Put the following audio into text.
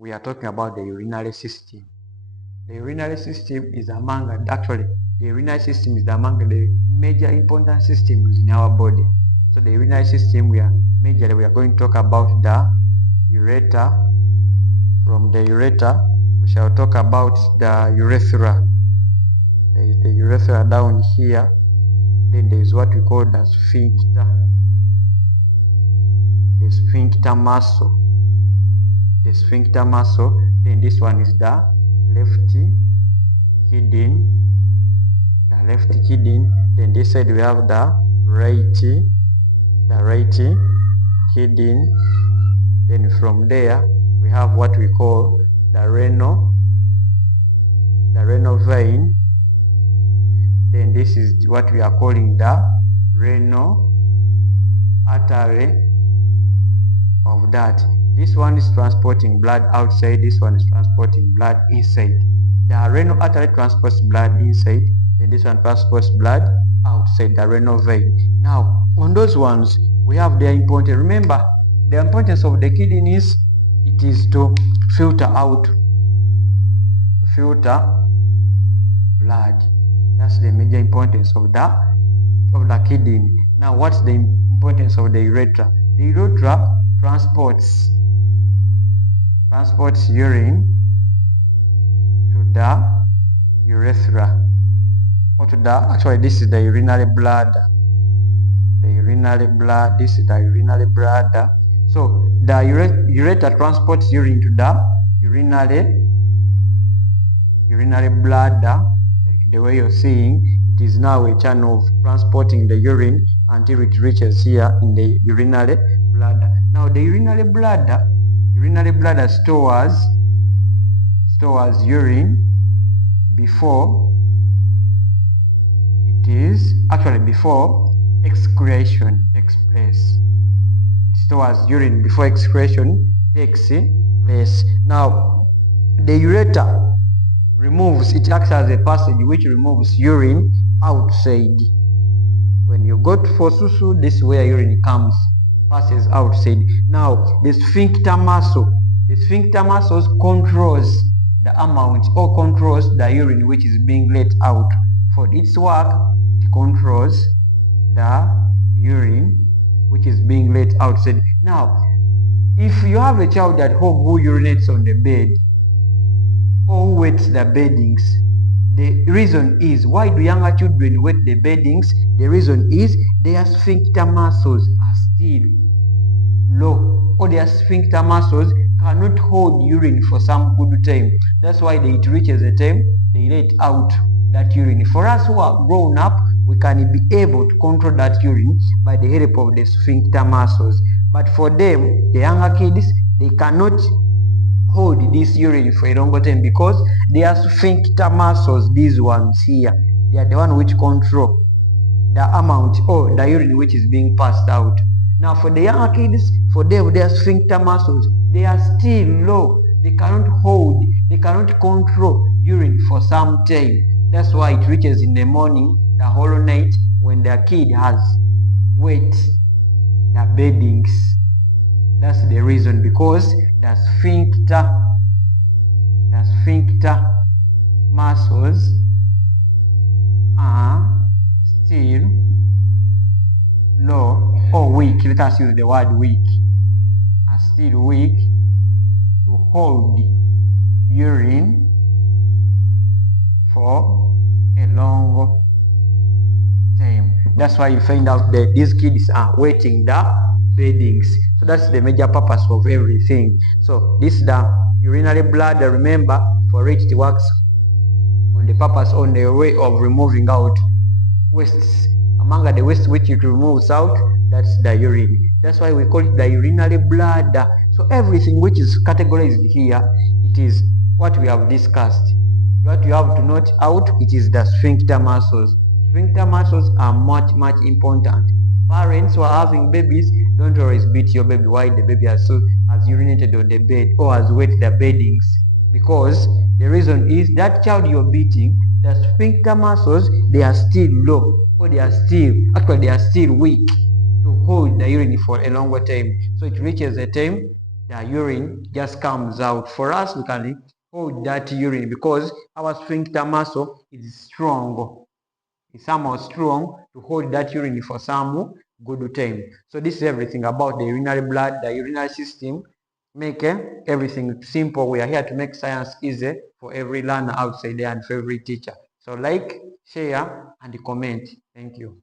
we are talking about the urinary system. The urinary system is among the major important systems in our body. So the urinary system, we are going to talk about the ureter. From the ureter, we shall talk about the urethra. There is the urethra down here. Then there is what we call the sphincter. The sphincter muscle. The sphincter muscle. Then this one is the left kidney. The left kidney. Then this side we have the right kidney. Then from there we have what we call the renal vein. Then this is what we are calling the renal artery of that. This one is transporting blood outside, this one is transporting blood inside. The renal artery transports blood inside, then this one transports blood outside, the renal vein. Now, on those ones, we have their importance. Remember, the importance of the kidney is, it is to filter blood. That's the major importance of the kidney. Now, what's the importance of the urethra? The urethra transports urine to the urethra, or to the, actually this is the urinary bladder. This is the urinary bladder. So the urethra transports urine to the urinary bladder. Like the way you're seeing, it is now a channel of transporting the urine until it reaches here in the urinary bladder. Now the urinary bladder stores urine before excretion takes place. It stores urine before excretion takes place. Now the ureter acts as a passage which removes urine outside. When you go for susu, this is where urine passes outside. Now the sphincter muscle controls the amount, or controls the urine which is being let out. For its work, it controls the urine which is being let outside. Now, if you have a child at home who urinates on the bed, or who wets the beddings, the reason is, why do younger children wet the beddings? The reason is their sphincter muscles are still low, or their sphincter muscles cannot hold urine for some good time. That's why it reaches a time they let out that urine. For us who are grown up, we can be able to control that urine by the help of the sphincter muscles. But for them, the younger kids, they cannot hold this urine for a longer time because their sphincter muscles, these ones here, they are the one which control the amount or the urine which is being passed out. Now for the younger kids, for them, their sphincter muscles, they are still low. They cannot hold, they cannot control urine for some time. That's why it reaches in the morning, the whole night, when their kid has wet the beddings. That's the reason, because the sphincter muscles are still low or weak. Let us use the word weak. Are still weak to hold urine for a long time. That's why you find out that these kids are wetting the beddings. So that's the major purpose of everything. So this is the urinary bladder. Remember, for it works on the purpose, on the way of removing out wastes. Among the waste which it removes out, that's the urine. That's why we call it the urinary bladder. So everything which is categorized here, it is what we have discussed. What you have to note out, it is the sphincter muscles. Sphincter muscles are much important. Parents who are having babies, don't always beat your baby while the baby has urinated on the bed or has wet the beddings, because the reason is that child you're beating, the sphincter muscles, they are still low, or they are still weak to hold the urine for a longer time. So it reaches a time the urine just comes out. For us, we can hold that urine because our sphincter muscle is strong. It's somehow strong to hold that urine for some good time. So this is everything about the urinary blood, the urinary system. Make everything simple. We are here to make science easy for every learner outside there and for every teacher. So like, share, and comment. Thank you.